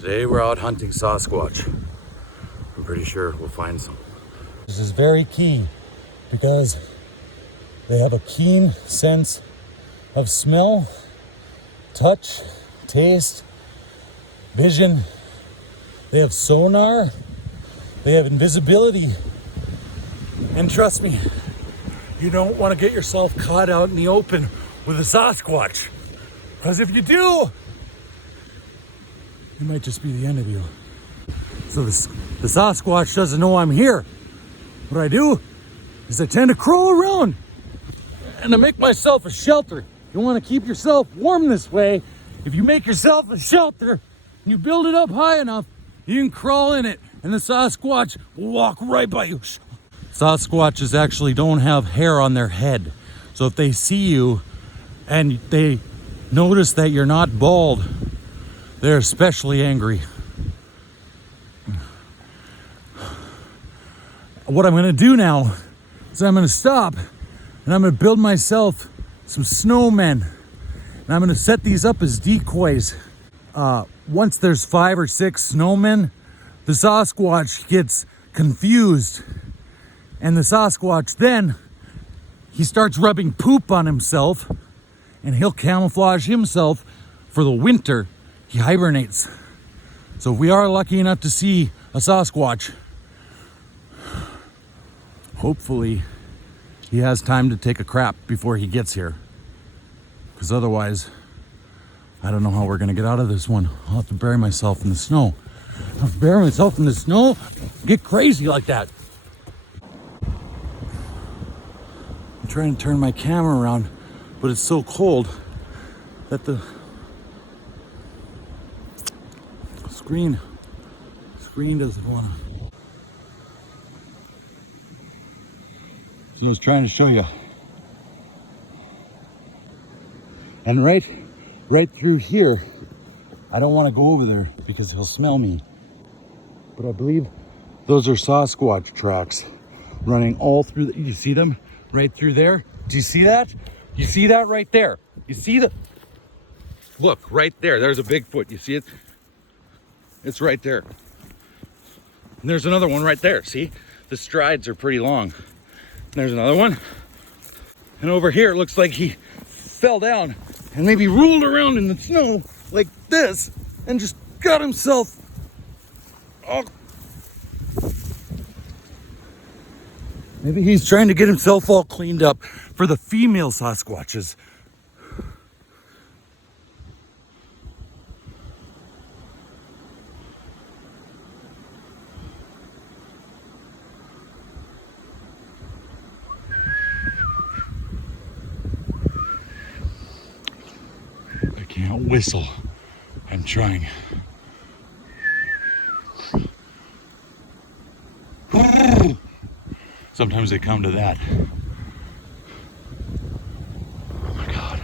Today we're out hunting Sasquatch. I'm pretty sure we'll find some. This is very key because they have a keen sense of smell, touch, taste, vision. They have sonar, they have invisibility. And trust me, you don't want to get yourself caught out in the open with a Sasquatch. Because if you do, it might just be the end of you. So the Sasquatch doesn't know I'm here. What I do is I tend to crawl around and I make myself a shelter. You want to keep yourself warm this way. If you make yourself a shelter and you build it up high enough, you can crawl in it and the Sasquatch will walk right by you. Sasquatches actually don't have hair on their head. So if they see you and they notice that you're not bald, they're especially angry. What I'm gonna do now is I'm gonna stop and I'm gonna build myself some snowmen. And I'm gonna set these up as decoys. Once there's 5 or 6 snowmen, the Sasquatch gets confused. And the Sasquatch then, he starts rubbing poop on himself and he'll camouflage himself for the winter. He hibernates. So if we are lucky enough to see a Sasquatch, hopefully he has time to take a crap before he gets here. Because otherwise, I don't know how we're gonna get out of this one. I'll have to bury myself in the snow. I'll have to bury myself in the snow, get crazy like that. I'm trying to turn my camera around, but it's so cold that the screen doesn't want to. So I was trying to show you. And right through here, I don't want to go over there because he'll smell me. But I believe those are Sasquatch tracks running all through you see them right through there? Do you see that? You see that right there? You see the, look, right there, there's a Bigfoot, you see it? It's right there. And there's another one right there, see? The strides are pretty long. And there's another one. And over here, it looks like he fell down and maybe rolled around in the snow like this and just got himself all... Maybe he's trying to get himself all cleaned up for the female Sasquatches. I can't whistle. I'm trying. Sometimes they come to that. Oh my God.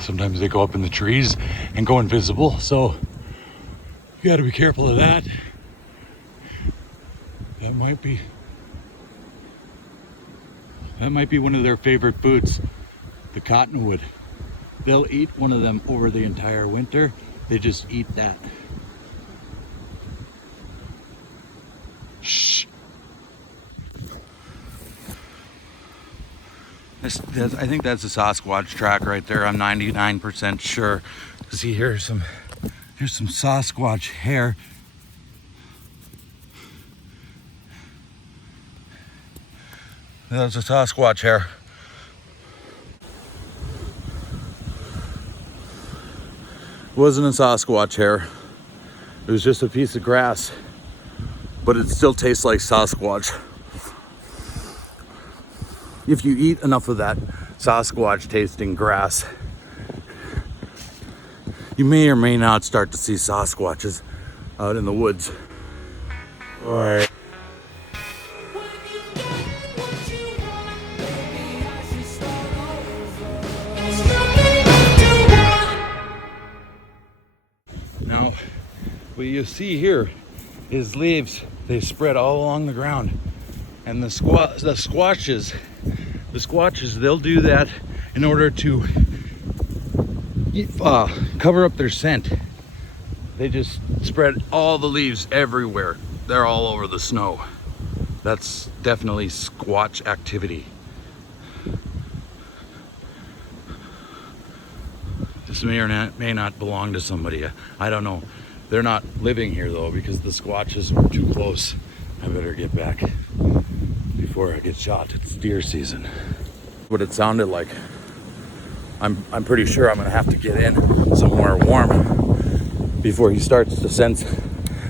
Sometimes they go up in the trees and go invisible, so you gotta be careful of that. That might be one of their favorite foods, the cottonwood. They'll eat one of them over the entire winter. They just eat that. Shh. I think that's a Sasquatch track right there. I'm 99% sure. See, here's some Sasquatch hair. That's a Sasquatch hair. It wasn't a Sasquatch hair. It was just a piece of grass, but it still tastes like Sasquatch. If you eat enough of that Sasquatch tasting grass, you may or may not start to see Sasquatches out in the woods. All right. Now, what you see here is leaves. They spread all along the ground. And the squatches, they'll do that in order to cover up their scent. They just spread all the leaves everywhere. They're all over the snow. That's definitely Squatch activity. This may or may not belong to somebody. I don't know. They're not living here though, because the Squatches were too close. I better get back before I get shot. It's deer season. What it sounded like. I'm pretty sure I'm gonna have to get in somewhere warm before he starts to sense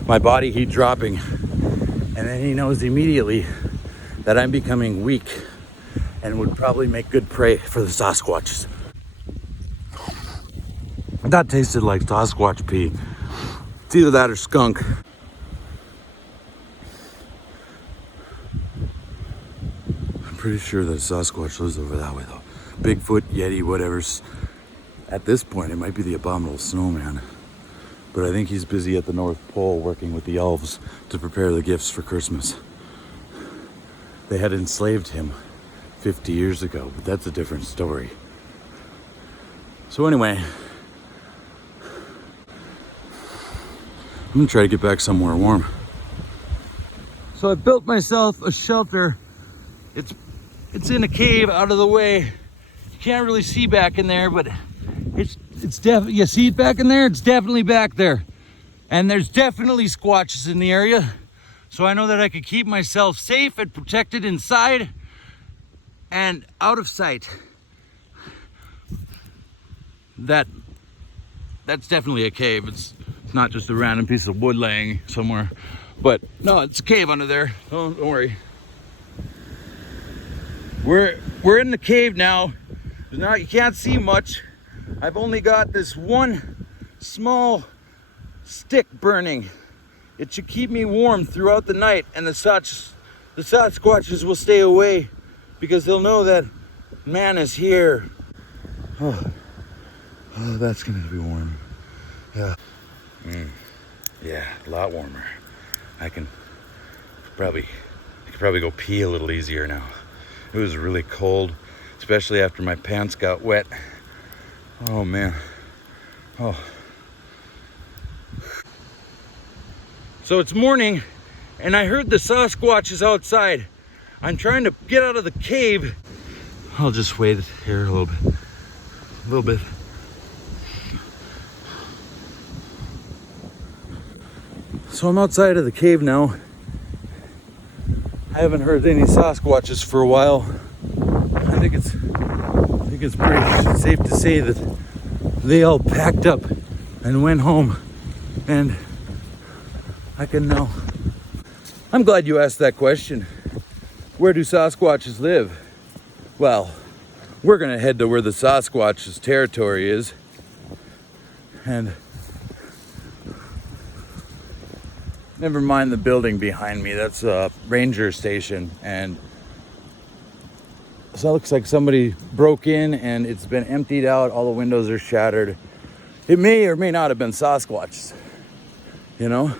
my body heat dropping. And then he knows immediately that I'm becoming weak and would probably make good prey for the Sasquatches. That tasted like Sasquatch pee. It's either that or skunk. I'm pretty sure that Sasquatch lives over that way though. Bigfoot, Yeti, whatever's. At this point, it might be the abominable snowman. But I think he's busy at the North Pole working with the elves to prepare the gifts for Christmas. They had enslaved him 50 years ago, but that's a different story. So anyway, I'm gonna try to get back somewhere warm. So I built myself a shelter. It's in a cave out of the way. You can't really see back in there, but it's definitely, you see it back in there? It's definitely back there. And there's definitely Squatches in the area. So I know that I could keep myself safe and protected inside and out of sight. That's definitely a cave. It's not just a random piece of wood laying somewhere. But no, it's a cave under there. Don't worry. We're in the cave now. You can't see much. I've only got this one small stick burning. It should keep me warm throughout the night, and the Sasquatches will stay away because they'll know that man is here. Oh, that's gonna be warm. Yeah. Yeah, a lot warmer. I could probably go pee a little easier now. It was really cold, especially after my pants got wet. Oh man. Oh. So it's morning and I heard the Sasquatches outside. I'm trying to get out of the cave. I'll just wait here a little bit. So I'm outside of the cave now. I haven't heard any Sasquatches for a while. I think it's pretty safe to say that they all packed up and went home. And I can now. I'm glad you asked that question. Where do Sasquatches live? Well, we're gonna head to where the Sasquatch's territory is. And never mind the building behind me. That's a ranger station. And so it looks like somebody broke in and it's been emptied out. All the windows are shattered. It may or may not have been Sasquatches. You know?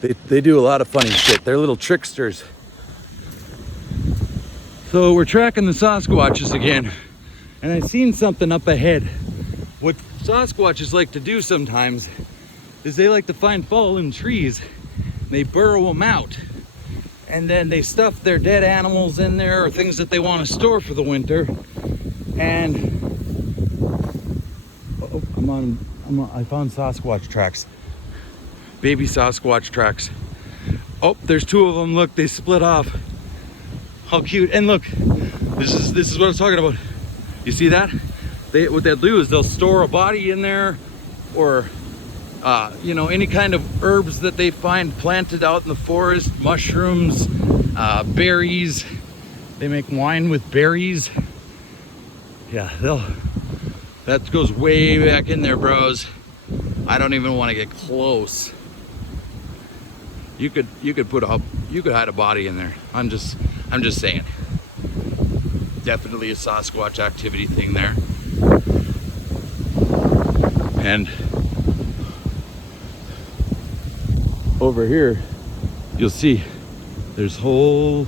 They do a lot of funny shit. They're little tricksters. So we're tracking the Sasquatches again. And I seen something up ahead. What Sasquatches like to do sometimes is they like to find fallen trees. They burrow them out. And then they stuff their dead animals in there or things that they want to store for the winter. And I found Sasquatch tracks. Baby Sasquatch tracks. Oh, there's two of them. Look, they split off. How cute. And look, this is what I was talking about. You see that? What they'll do is they'll store a body in there, or you know, any kind of herbs that they find planted out in the forest, mushrooms, berries. They make wine with berries. Yeah, that goes way back in there, bros. I don't even want to get close. You could hide a body in there. I'm just saying. Definitely a Sasquatch activity thing there. And over here, you'll see there's whole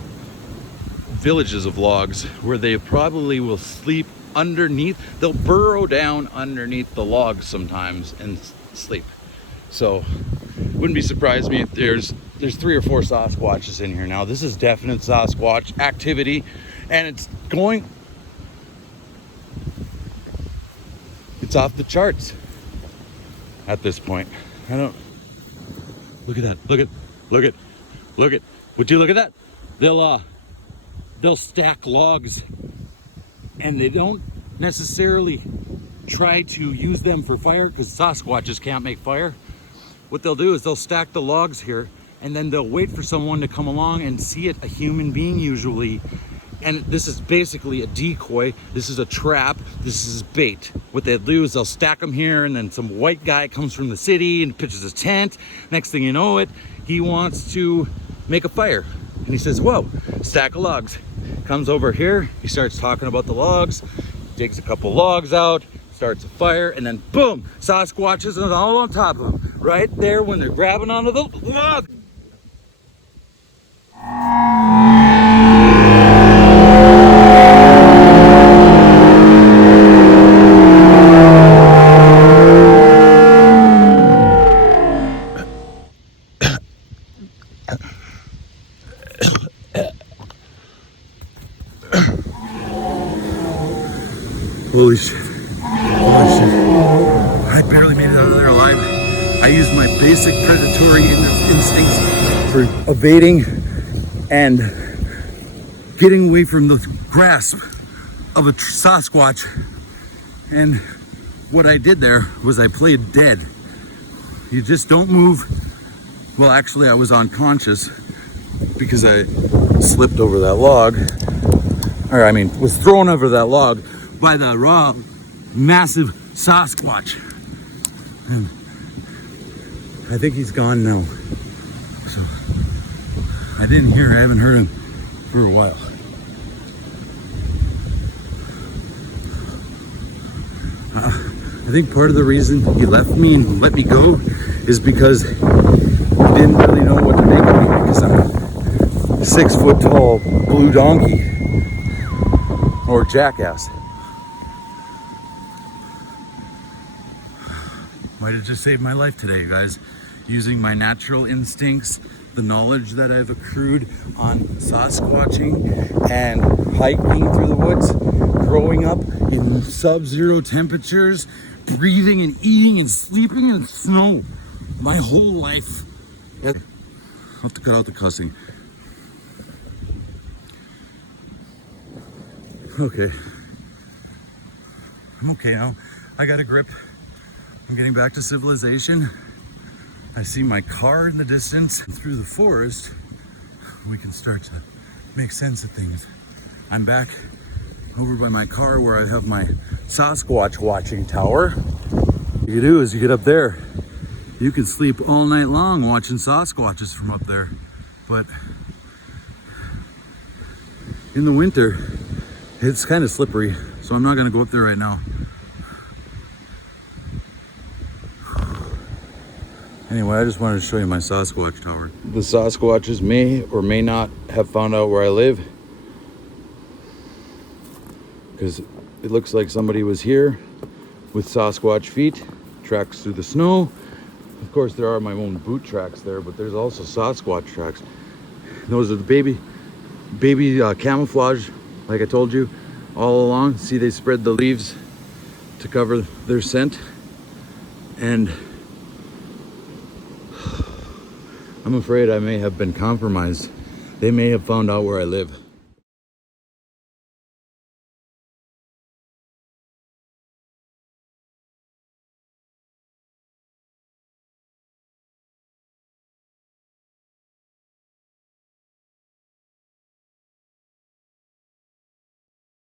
villages of logs where they probably will sleep underneath. They'll burrow down underneath the logs sometimes and sleep. So wouldn't be surprised me if there's 3 or 4 Sasquatches in here now. This is definite Sasquatch activity, and it's off the charts at this point. I don't look at that. Look at. Would you look at that? They'll stack logs, and they don't necessarily try to use them for fire because Sasquatches can't make fire. What they'll do is they'll stack the logs here, and then they'll wait for someone to come along and see it, a human being usually. And this is basically a decoy. This is a trap. This is bait. What they'll do is they'll stack them here, and then some white guy comes from the city and pitches his tent. Next thing you know it, he wants to make a fire. And he says, whoa, stack of logs. Comes over here, he starts talking about the logs, digs a couple logs out, starts a fire, and then boom, Sasquatches are all on top of him. Right there when they're grabbing onto the log. Holy shit. Holy shit. I barely made it out of there alive. I used my basic predatory instincts for evading and getting away from the grasp of a Sasquatch. And what I did there was I played dead. You just don't move. Well, actually, I was unconscious because I slipped over that log. Was thrown over that log by the raw, massive Sasquatch. And I think he's gone now. So I haven't heard him for a while. I think part of the reason he left me and let me go is because he didn't really know what to make of me, because I'm a 6 foot tall blue donkey or jackass. Might have just saved my life today, guys. Using my natural instincts, the knowledge that I've accrued on Sasquatching and hiking through the woods, growing up in sub-zero temperatures, breathing and eating and sleeping in snow my whole life. I'll have to cut out the cussing. Okay. I'm okay now. I got a grip. I'm getting back to civilization. I see my car in the distance. Through the forest, we can start to make sense of things. I'm back over by my car where I have my Sasquatch watching tower. What you do is you get up there. You can sleep all night long watching Sasquatches from up there. But in the winter, it's kind of slippery, so I'm not gonna go up there right now. Anyway, I just wanted to show you my Sasquatch tower. The Sasquatches may or may not have found out where I live, because it looks like somebody was here with Sasquatch feet, tracks through the snow. Of course, there are my own boot tracks there, but there's also Sasquatch tracks. Those are the baby camouflage, like I told you, all along. See, they spread the leaves to cover their scent. And I'm afraid I may have been compromised. They may have found out where I live.